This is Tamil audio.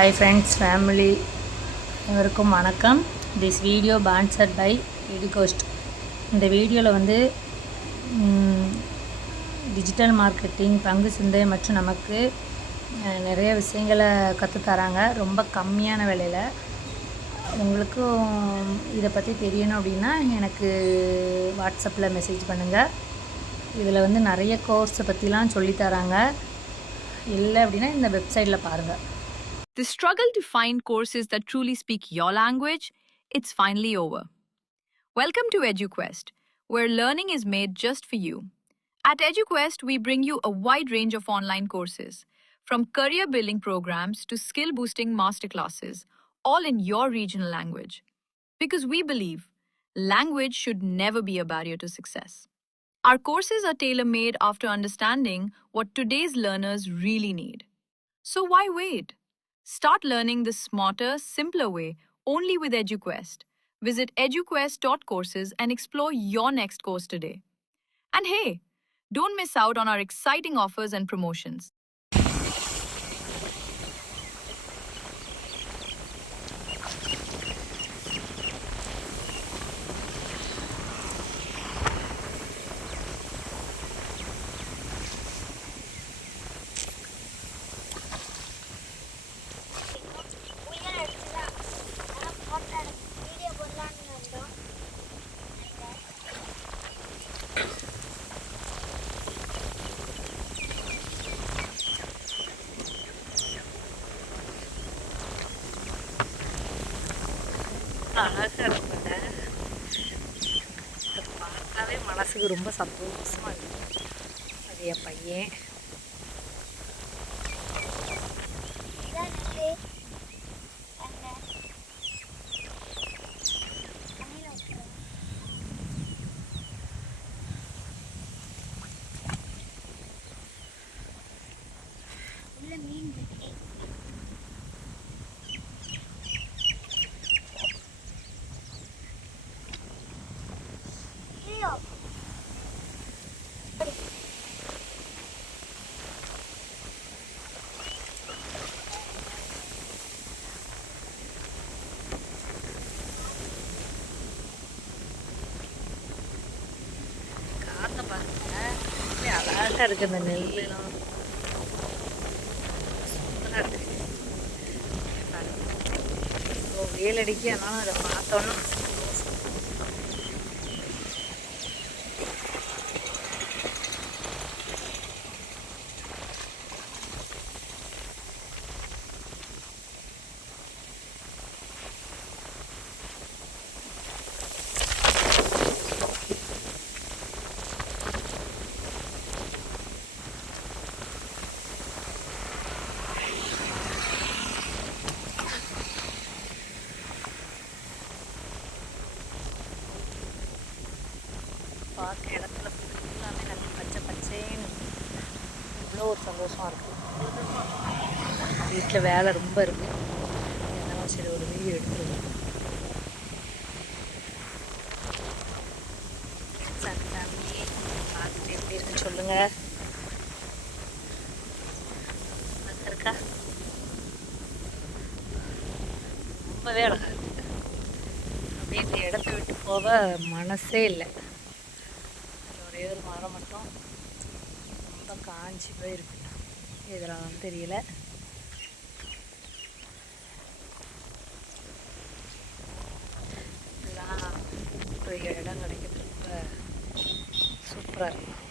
Hi friends, family, எல்லோருக்கும் வணக்கம். திஸ் வீடியோ ஸ்பான்சர்ட் பை எடிகோஸ்ட். இந்த வீடியோவில் வந்து டிஜிட்டல் மார்க்கெட்டிங், பங்கு சந்தை மற்றும் நமக்கு நிறைய விஷயங்களை கற்றுத்தராங்க ரொம்ப கம்மியான விலையில். உங்களுக்கும் இதை பற்றி தெரியணும் அப்படின்னா எனக்கு வாட்ஸ்அப்பில் மெசேஜ் பண்ணுங்கள். இதில் வந்து நிறைய கோர்ஸை பற்றிலாம் சொல்லித்தராங்க. இல்லை அப்படின்னா இந்த வெப்சைட்டில் பாருங்கள். The struggle to find courses that truly speak your language, it's finally over. Welcome to EduQuest, where learning is made just for you. At EduQuest, we bring you a wide range of online courses, from career-building programs to skill-boosting masterclasses, all in your regional language. Because we believe language should never be a barrier to success. Our courses are tailor-made after understanding what today's learners really need. So why wait? Start learning the smarter, simpler way only with EduQuest. Visit eduquest.courses and explore your next course today. And hey, don't miss out on our exciting offers and promotions. அழகாக இருக்குங்க. இதை பார்த்தாவே மனசுக்கு ரொம்ப சந்தோஷமாக இருக்குது. அது என் பையன். காற்றை பாருங்க, அழகாக இருக்குது. இந்த நெல்லாம் சூப்பராக இருக்குது. வெயில் அடிக்க ஆனாலும் அதை பார்த்தோன்னா பார்க்க இடத்துல ஃபுல்லாமே நல்ல பச்சை பச்சேன்னு இவ்வளோ ஒரு சந்தோஷமாக இருக்குது. வீட்டில் வேலை ரொம்ப இருக்குது. அதனால சரி ஒரு வீடியோ எடுத்துருவோம். ஃபேமிலி பார்த்துட்டு எப்படி இருக்குன்னு சொல்லுங்கள். இருக்கா ரொம்பவே அழகாக இருக்குது. அப்படியே இந்த இடத்த விட்டு போக மனசே இல்லை. ஒரே ஒரு மரம் மட்டும் ரொம்ப காஞ்சி போயிருக்கு. இதெல்லாம் தெரியல. இப்படிலாம் ஒரு இடம் கிடைக்கிறது ரொம்ப சூப்பராக இருக்கும்.